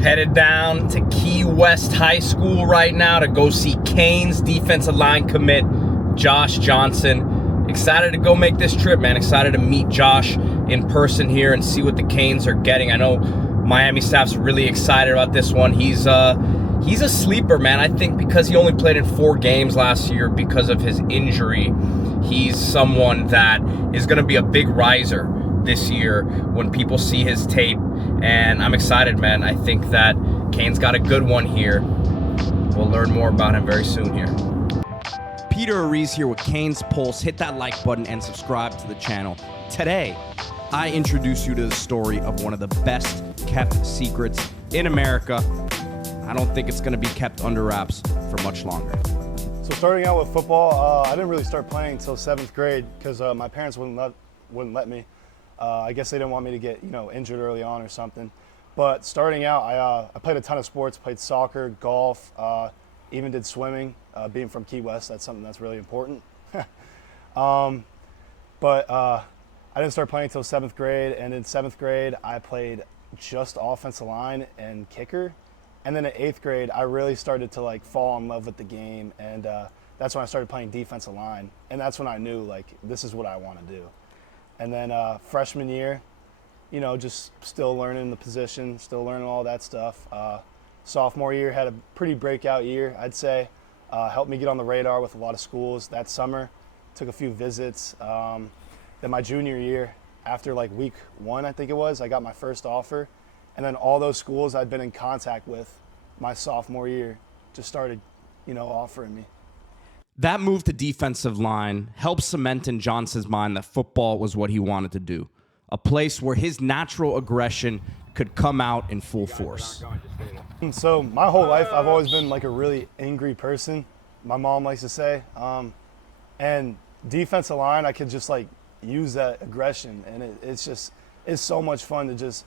Headed down to Key West High School right now to go see Canes defensive line commit Josh Johnson. Excited to go make this trip, man. Excited to meet Josh in person here and see what the Canes are getting. I know Miami staff's really excited about this one. He's a sleeper, man. I think because he only played in 4 games last year because of his injury, he's someone that is going to be a big riser this year when people see his tape, and I'm excited, man. I think that Cane's got a good one here. We'll learn more about him very soon here. Peter Ariz here with Canes Pulse. Hit that like button and subscribe to the channel. Today, I introduce you to the story of one of the best kept secrets in America. I don't think it's going to be kept under wraps for much longer. So starting out with football, I didn't really start playing until 7th grade because my parents wouldn't let me. I guess they didn't want me to get injured early on or something. But starting out, I played a ton of sports. Played soccer, golf, even did swimming. Being from Key West, that's something that's really important. But I didn't start playing until 7th grade, and in 7th grade, I played just offensive line and kicker. And then in 8th grade, I really started to fall in love with the game, and that's when I started playing defensive line. And that's when I knew this is what I want to do. And then freshman year, just still learning the position, still learning all that stuff. Sophomore year, had a pretty breakout year, I'd say. Helped me get on the radar with a lot of schools that summer. Took a few visits. Then my junior year, after week 1, I think it was, I got my first offer. And then all those schools I'd been in contact with my sophomore year just started, offering me. That move to defensive line helped cement in Johnson's mind that football was what he wanted to do, a place where his natural aggression could come out in full force. So my whole life, I've always been a really angry person, my mom likes to say. And defensive line, I could just use that aggression, and it's so much fun to just,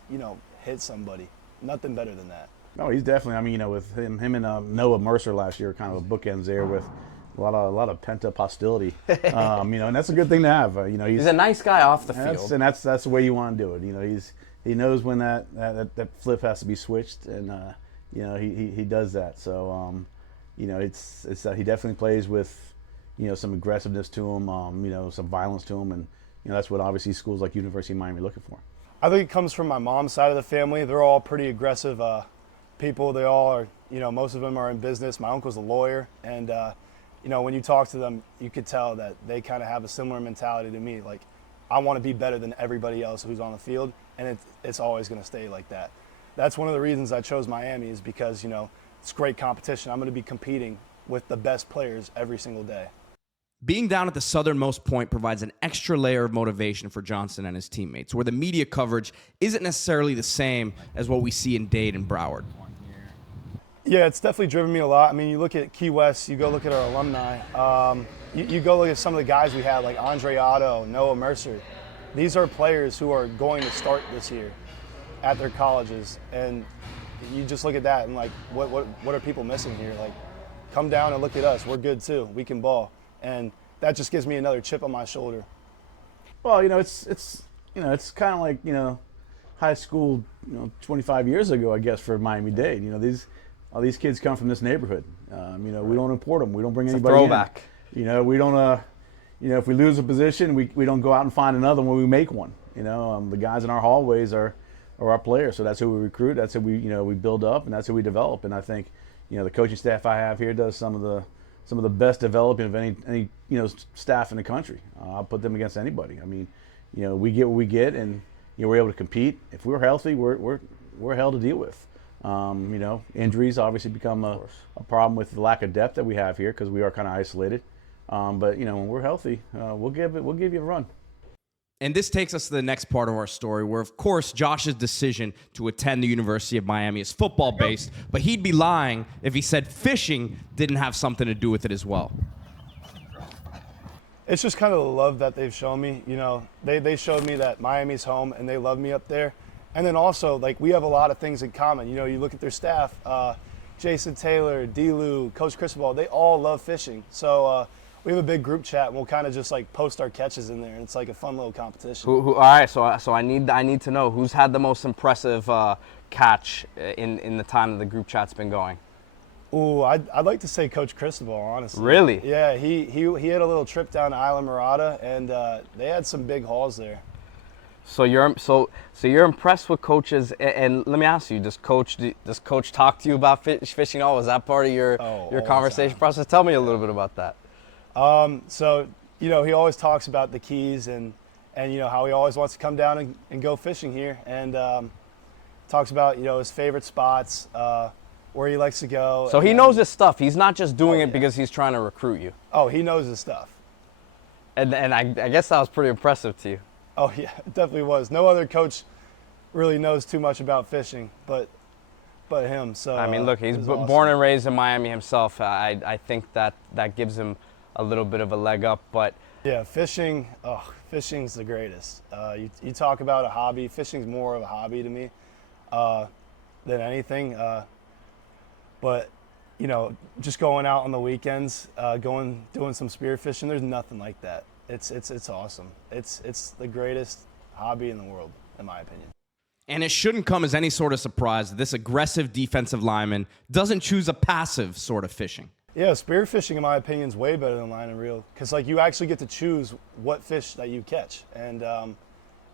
hit somebody. Nothing better than that. No, he's definitely, with him and Noah Mercer last year, kind of a bookends there with a lot of pent-up hostility, and that's a good thing to have. He's a nice guy off the field, and that's the way you want to do it. He knows when that flip has to be switched, and he does that. So it's he definitely plays with some aggressiveness to him, some violence to him, and that's what obviously schools like University of Miami are looking for. I think it comes from my mom's side of the family. They're all pretty aggressive people. They all are, most of them are in business. My uncle's a lawyer, and when you talk to them, you could tell that they kind of have a similar mentality to me. I want to be better than everybody else who's on the field, and it's always going to stay like that. That's one of the reasons I chose Miami, is because, it's great competition. I'm going to be competing with the best players every single day. Being down at the southernmost point provides an extra layer of motivation for Johnson and his teammates, where the media coverage isn't necessarily the same as what we see in Dade and Broward. Yeah, it's definitely driven me a lot. I mean, you look at Key West, you go look at our alumni. You go look at some of the guys we had, like Andre Otto, Noah Mercer. These are players who are going to start this year at their colleges. And you just look at that and what are people missing here? Come down and look at us. We're good too. We can ball. And that just gives me another chip on my shoulder. Well, it's kind of like, high school, 25 years ago, I guess, for Miami-Dade. All these kids come from this neighborhood. We don't import them. We don't bring anybody throwback. in. We don't, if we lose a position, we don't go out and find another when we make one. The guys in our hallways are our players. So that's who we recruit. That's who we build up, and that's who we develop. And I think, the coaching staff I have here does some of the best developing of any staff in the country. I'll put them against anybody. I mean, we get what we get, and we're able to compete. If we're healthy, we're hell to deal with. Injuries obviously become a problem with the lack of depth that we have here because we are kind of isolated. But when we're healthy, we'll give you a run. And this takes us to the next part of our story, where, of course, Josh's decision to attend the University of Miami is football-based, but he'd be lying if he said fishing didn't have something to do with it as well. It's just kind of the love that they've shown me. They showed me that Miami's home, and they love me up there. And then also, we have a lot of things in common. You look at their staff, Jason Taylor, D-Lou, Coach Cristobal, they all love fishing. So we have a big group chat, and we'll kind of just like post our catches in there, and it's like a fun little competition. All right, so I need to know who's had the most impressive catch in the time that the group chat's been going. Ooh, I'd like to say Coach Cristobal, honestly. Really? Yeah, he had a little trip down to Isla Mirada, and they had some big hauls there. So you're impressed with coaches, and let me ask you: does Coach talk to you about fishing? All was that part of your conversation process? Tell me a little bit about that. So he always talks about the keys and how he always wants to come down and go fishing here, and talks about his favorite spots, where he likes to go. So he knows his stuff. He's not just doing it because he's trying to recruit you. Oh, he knows his stuff. And I guess that was pretty impressive to you. Oh yeah, it definitely was. No other coach really knows too much about fishing, but him. So I mean, look, he's born and raised in Miami himself. I think that gives him a little bit of a leg up. But yeah, fishing's the greatest. You talk about a hobby. Fishing's more of a hobby to me than anything. But just going out on the weekends, doing some spearfishing, there's nothing like that. It's awesome. It's the greatest hobby in the world, in my opinion. And it shouldn't come as any sort of surprise that this aggressive defensive lineman doesn't choose a passive sort of fishing. Yeah, spearfishing, in my opinion, is way better than line and reel, because you actually get to choose what fish that you catch, and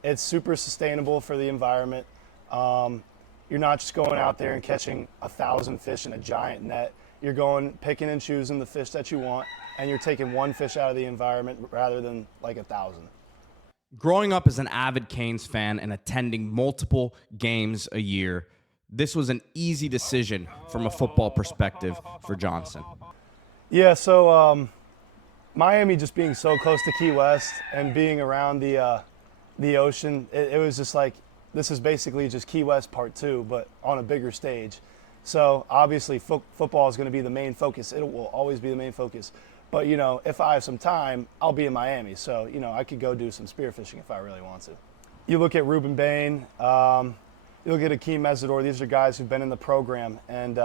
it's super sustainable for the environment. You're not just going out there and catching 1,000 fish in a giant net. You're going picking and choosing the fish that you want, and you're taking one fish out of the environment rather than like 1,000. Growing up as an avid Canes fan and attending multiple games a year, this was an easy decision from a football perspective for Johnson. Yeah, so Miami just being so close to Key West and being around the ocean, it was just like, this is basically just Key West Part 2, but on a bigger stage. So obviously football is going to be the main focus. It will always be the main focus. But, if I have some time, I'll be in Miami. So, I could go do some spearfishing if I really want to. You look at Ruben Bain, you look at Akeem Mesidor. These are guys who've been in the program, and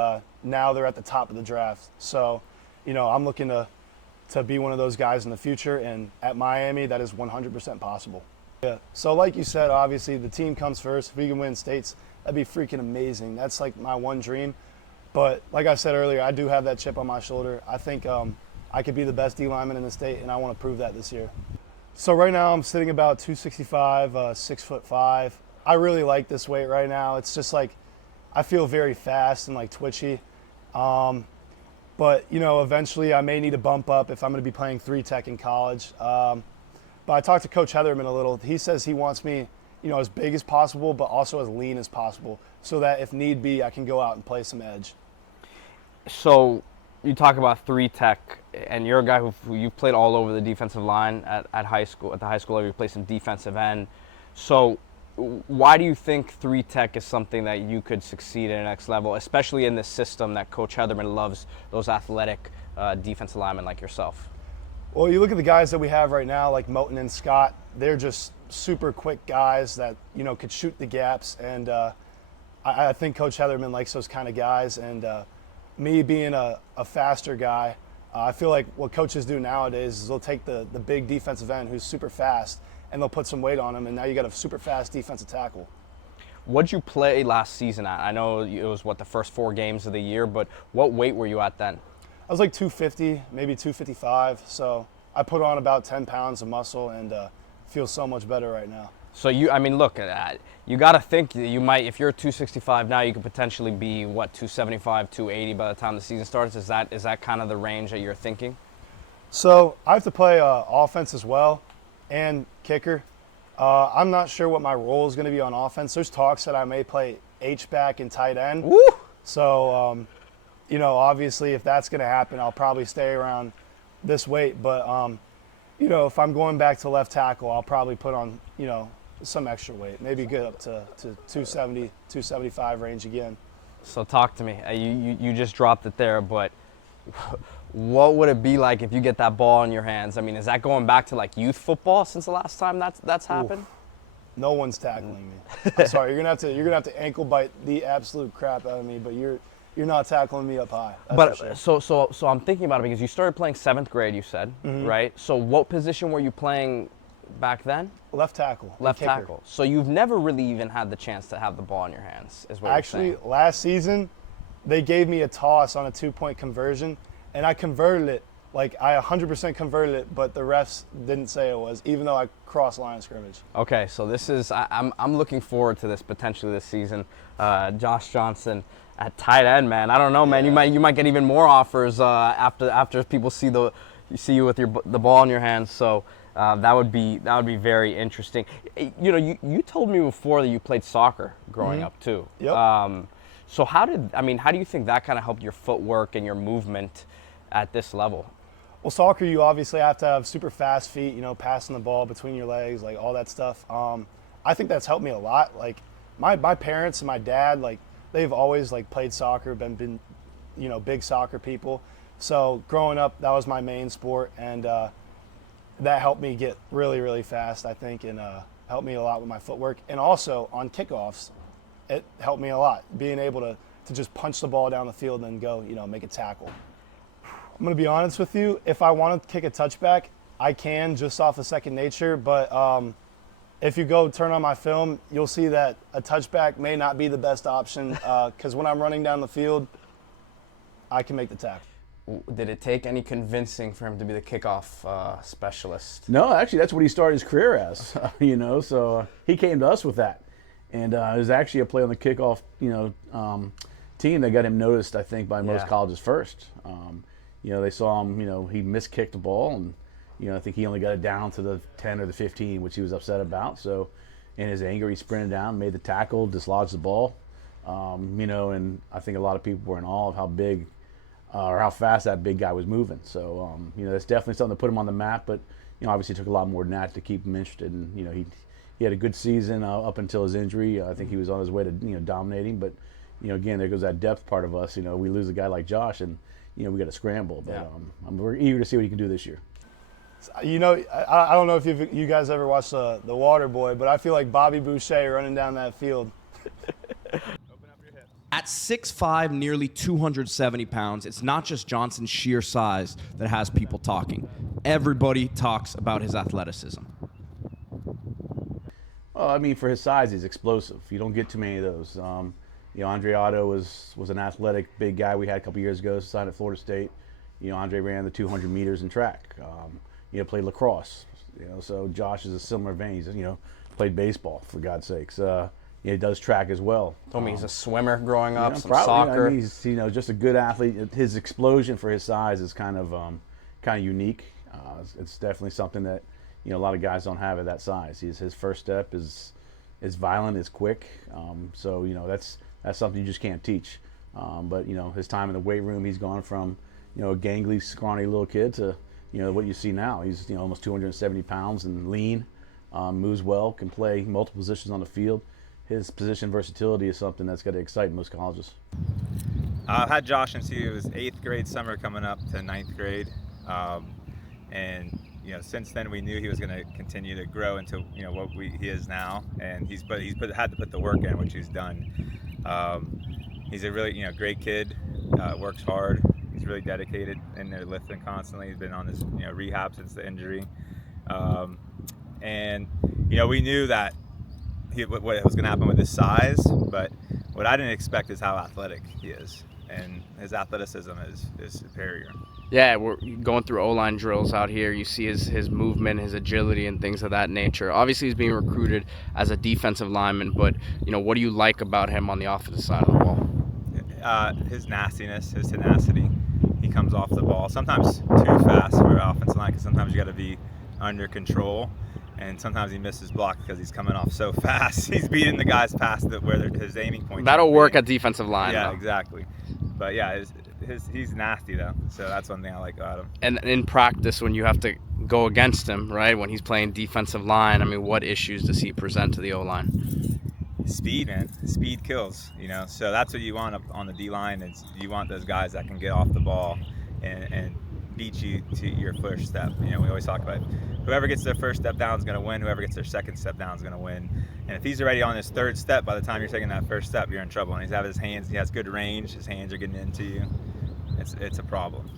now they're at the top of the draft. So, I'm looking to be one of those guys in the future. And at Miami, that is 100% possible. Yeah. So like you said, obviously the team comes first. If we can win states, that'd be freaking amazing. That's like my one dream. But like I said earlier, I do have that chip on my shoulder. I think I could be the best D lineman in the state, and I want to prove that this year. So right now I'm sitting about 265, 6'5". I really like this weight right now. It's just like I feel very fast and like twitchy. But eventually I may need to bump up if I'm going to be playing 3-tech in college. But I talked to Coach Heatherman a little. He says he wants me, as big as possible, but also as lean as possible, so that if need be, I can go out and play some edge. So you talk about 3-tech, and you're a guy who you've played all over the defensive line at high school. At the high school level, you played some defensive end. So why do you think 3-tech is something that you could succeed at the next level, especially in this system that Coach Heatherman loves, those athletic defensive linemen like yourself? Well, you look at the guys that we have right now, like Moten and Scott. They're just super quick guys that could shoot the gaps, and I think Coach Heatherman likes those kind of guys. And me being a faster guy, I feel like what coaches do nowadays is they'll take the big defensive end who's super fast, and they'll put some weight on him, and now you got a super fast defensive tackle. What'd you play last season at? I know it was the first 4 games of the year, but what weight were you at then? I was like 250, maybe 255. So I put on about 10 pounds of muscle and feel so much better right now. So look, you got to think that you might, if you're 265 now, you could potentially be 275, 280 by the time the season starts. Is that kind of the range that you're thinking? So I have to play offense as well and kicker. I'm not sure what my role is going to be on offense. There's talks that I may play H-back and tight end. Woo! So, obviously if that's going to happen, I'll probably stay around this weight. But, if I'm going back to left tackle, I'll probably put on, some extra weight, maybe get up to 270, 275 range again. So talk to me. You just dropped it there, but what would it be like if you get that ball in your hands? I mean, is that going back to like youth football since the last time that's happened? Oof. No one's tackling me. I'm sorry, you're gonna have to ankle bite the absolute crap out of me, but you're you're not tackling me up high. That's for sure. So I'm thinking about it because you started playing 7th grade, you said, right? So what position were you playing back then? Left tackle. Left kicker. tackle. So you've never really even had the chance to have the ball in your hands, is what Actually, you're saying. last season, they gave me a toss on a 2-point conversion, and I converted it. Like, I 100% converted it, but the refs didn't say it was, even though I crossed line of scrimmage. Okay, so this is I'm looking forward to this potentially this season. Josh Johnson at tight end, man. I don't know, man. You might get even more offers after people see you with the ball in your hands. So that would be very interesting. You know, you told me before that you played soccer growing up too. Yep. So how do you think that kind of helped your footwork and your movement at this level? Well, soccer, you obviously have to have super fast feet, you know, passing the ball between your legs, like all that stuff. I think that's helped me a lot. Like my parents and my dad, like they've always like played soccer, been you know, big soccer people. So growing up, that was my main sport, and that helped me get really, really fast, I think, and helped me a lot with my footwork. And also on kickoffs, it helped me a lot, being able to just punch the ball down the field and go, you know, make a tackle. I'm going to be honest with you. If I want to kick a touchback, I can just off of second nature. But if you go turn on my film, you'll see that a touchback may not be the best option because when I'm running down the field, I can make the tackle. Did it take any convincing for him to be the kickoff specialist? No, actually, that's what he started his career as. You know, so he came to us with that, and it was actually a play on the kickoff, you know, team that got him noticed. I think by most colleges first. You know, they saw him, you know, he miskicked the ball, and, you know, I think he only got it down to the 10 or the 15, which he was upset about. So in his anger, he sprinted down, made the tackle, dislodged the ball. You know, and I think a lot of people were in awe of how big or how fast that big guy was moving. So, you know, that's definitely something to put him on the map, but, you know, obviously it took a lot more than that to keep him interested. And, you know, he had a good season up until his injury. I think he was on his way to, you know, dominating. But, you know, again, there goes that depth part of us. You know, we lose a guy like Josh, and, you know, we got to scramble. But we're eager to see what he can do this year. You know, I don't know if you guys ever watched The Water Boy, but I feel like Bobby Boucher running down that field. At 6'5", nearly 270 pounds, it's not just Johnson's sheer size that has people talking. Everybody talks about his athleticism. Well, I mean, for his size, he's explosive. You don't get too many of those. You know, Andre Otto was an athletic big guy we had a couple years ago, signed at Florida State. You know, Andre ran the 200 meters in track. You know, played lacrosse. You know, so Josh is a similar vein. He's, you know, played baseball, for God's sakes. You know, he does track as well. Told me he's a swimmer growing up, some probably, soccer. I mean, he's, you know, just a good athlete. His explosion for his size is kind of unique. It's definitely something that, you know, a lot of guys don't have at that size. His first step is violent, is quick. So, you know, that's something you just can't teach. But, you know, his time in the weight room, he's gone from, you know, a gangly, scrawny little kid to, you know, what you see now. He's, you know, almost 270 pounds and lean, moves well, can play multiple positions on the field. His position versatility is something that's got to excite most colleges. I've had Josh since he was 8th grade summer coming up to 9th grade. And, you know, since then we knew he was going to continue to grow into, you know, what he is now. And he's had to put the work in, which he's done. He's a really, you know, great kid, works hard. He's really dedicated in there lifting constantly. He's been on his, you know, rehab since the injury. And, you know, we knew that what was going to happen with his size, but what I didn't expect is how athletic he is, and his athleticism is superior. Yeah, we're going through O-line drills out here. You see his movement, his agility, and things of that nature. Obviously, he's being recruited as a defensive lineman, but, you know, what do you like about him on the offensive side of the ball? His nastiness, his tenacity. He comes off the ball sometimes too fast for an offensive line, because sometimes you got to be under control. And sometimes he misses block because he's coming off so fast. He's beating the guys past where his aiming point. That'll work at defensive line. Yeah, though. Exactly. But yeah, he's nasty though. So that's one thing I like about him. And in practice, when you have to go against him, right, when he's playing defensive line, I mean, what issues does he present to the O-line? Speed, man. Speed kills. You know, so that's what you want up on the D line. Is you want those guys that can get off the ball and beat you to your first step. We always talk about whoever gets their first step down is going to win. Whoever gets their second step down is going to win. And if he's already on his third step, by the time you're taking that first step, you're in trouble. And he's having his hands. He has good range. His hands are getting into you. It's a problem.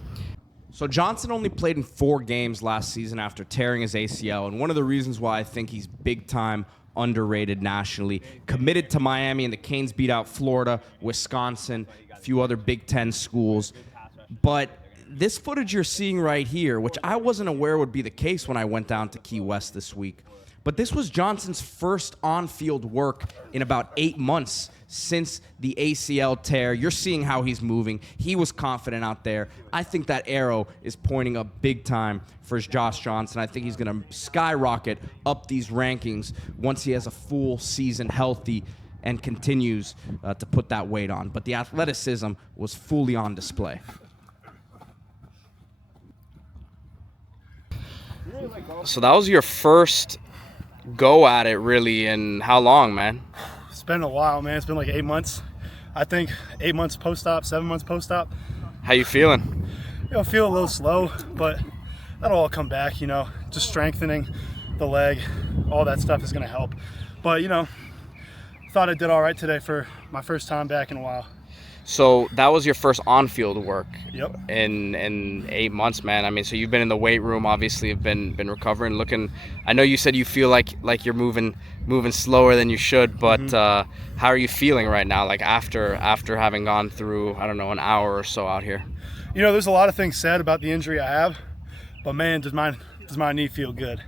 So Johnson only played in 4 games last season after tearing his ACL, and one of the reasons why I think he's big time underrated nationally. Committed to Miami, and the Canes beat out Florida, Wisconsin, a few other Big Ten schools. But this footage you're seeing right here, which I wasn't aware would be the case when I went down to Key West this week, but this was Johnson's first on-field work in about 8 months since the ACL tear. You're seeing how he's moving. He was confident out there. I think that arrow is pointing up big time for Josh Johnson. I think he's going to skyrocket up these rankings once he has a full season healthy and continues to put that weight on. But the athleticism was fully on display. So that was your first go at it, really, in how long, man? It's been a while, man. It's been like 8 months. I think 8 months post-op, 7 months post-op. How you feeling? I feel a little slow, but that'll all come back, just strengthening the leg, all that stuff is going to help. But, thought I did all right today for my first time back in a while. So that was your first on-field work. Yep. In 8 months, man. I mean, so you've been in the weight room, obviously, have been recovering, looking. I know you said you feel like you're moving slower than you should, but how are you feeling right now? Like after having gone through, I don't know, an hour or so out here. There's a lot of things said about the injury I have, but man, does my knee feel good.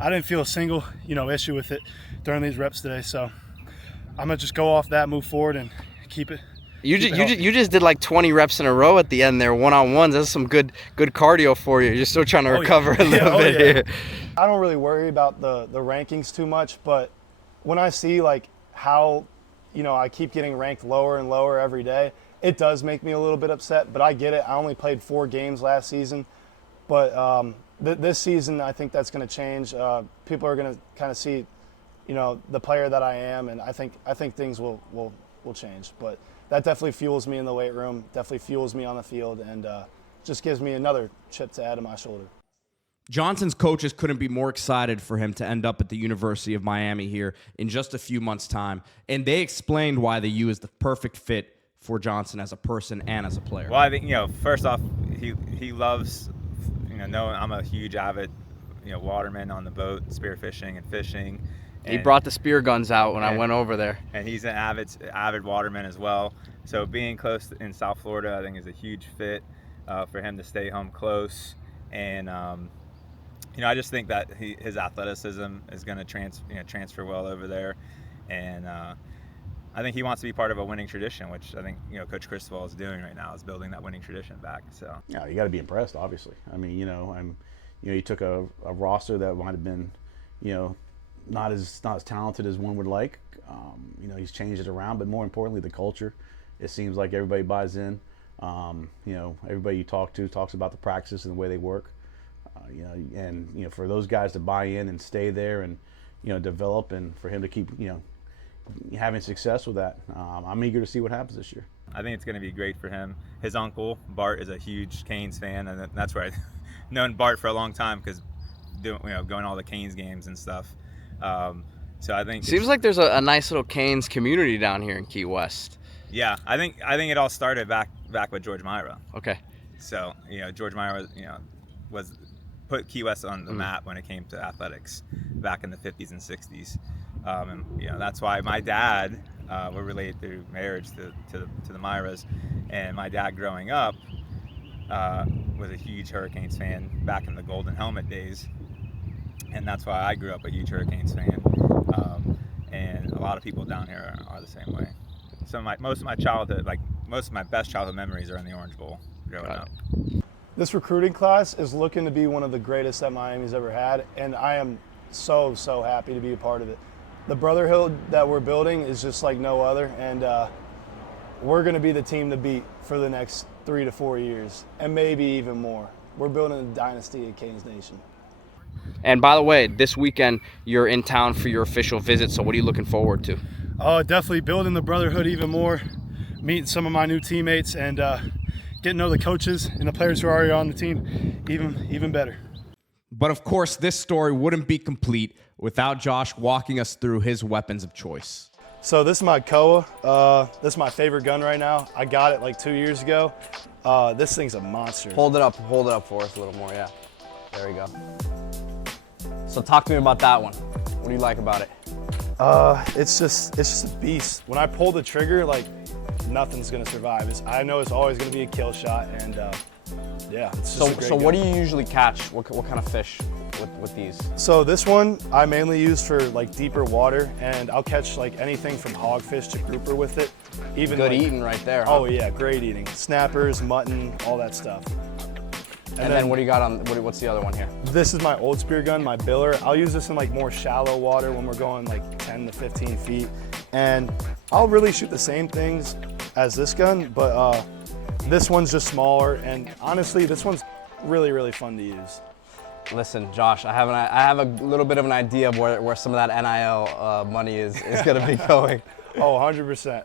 I didn't feel a single issue with it during these reps today, so I'm gonna just go off that, move forward, and keep it. You just did like 20 reps in a row at the end there, one-on-ones. That's some good cardio for you. You're still trying to recover a little bit here. I don't really worry about the rankings too much, but when I see like how, I keep getting ranked lower and lower every day, it does make me a little bit upset, but I get it. I only played 4 games last season, but this season I think that's going to change. People are going to kind of see, the player that I am, and I think things will change. But that definitely fuels me in the weight room, definitely fuels me on the field, and just gives me another chip to add to my shoulder. Johnson's coaches couldn't be more excited for him to end up at the University of Miami here in just a few months' time. And they explained why the U is the perfect fit for Johnson as a person and as a player. Well, I think, first off, he loves, knowing I'm a huge avid, waterman on the boat, spearfishing and fishing. He brought the spear guns out when I went over there. And he's an avid waterman as well. So being close in South Florida, I think, is a huge fit for him to stay home close. And, I just think that his athleticism is going to transfer well over there. And I think he wants to be part of a winning tradition, which I think, Coach Cristobal is doing right now, is building that winning tradition back. So yeah, you got to be impressed, obviously. I mean, you took a roster that might have been, not as talented as one would like. He's changed it around, but more importantly, the culture. It seems like everybody buys in. Everybody you talk to talks about the practice and the way they work. For those guys to buy in and stay there and develop, and for him to keep having success with that, I'm eager to see what happens this year. I think it's going to be great for him. His uncle Bart is a huge Canes fan, and that's where I've known Bart for a long time, because going to all the Canes games and stuff. So I think seems like there's a nice little Canes community down here in Key West. Yeah, I think it all started back with George Myra. Okay. So George Myra was put Key West on the map when it came to athletics back in the 50s and 60s, and that's why my dad, we're related through marriage to the Myras, and my dad growing up was a huge Hurricanes fan back in the Golden Helmet days. And that's why I grew up a huge Hurricanes fan, and a lot of people down here are the same way. So most of my best childhood memories are in the Orange Bowl growing up. This recruiting class is looking to be one of the greatest that Miami's ever had, and I am so happy to be a part of it. The brotherhood that we're building is just like no other, and we're going to be the team to beat for the next 3 to 4 years, and maybe even more. We're building a dynasty at Canes Nation. And by the way, this weekend you're in town for your official visit, so what are you looking forward to? Oh, definitely building the brotherhood even more, meeting some of my new teammates, and getting to know the coaches and the players who are already on the team even better. But of course, this story wouldn't be complete without Josh walking us through his weapons of choice. So this is my Koa. This is my favorite gun right now. I got it like 2 years ago. This thing's a monster. Hold it up for us a little more, yeah. There we go. So talk to me about that one. What do you like about it? It's just a beast. When I pull the trigger, like nothing's gonna survive. I know it's always gonna be a kill shot, and yeah, it's just a great So gun. what do you usually catch? What kind of fish with these? So this one I mainly use for like deeper water, and I'll catch like anything from hogfish to grouper with it. Even Good like, eating right there, huh? Oh yeah, great eating. Snappers, mutton, all that stuff. And then what do you got on, what's the other one here? This is my old spear gun, my biller. I'll use this in like more shallow water when we're going like 10 to 15 feet. And I'll really shoot the same things as this gun, but this one's just smaller. And honestly, this one's really, really fun to use. Listen, Josh, I have a little bit of an idea of where some of that NIL money is gonna be going. Oh, 100%.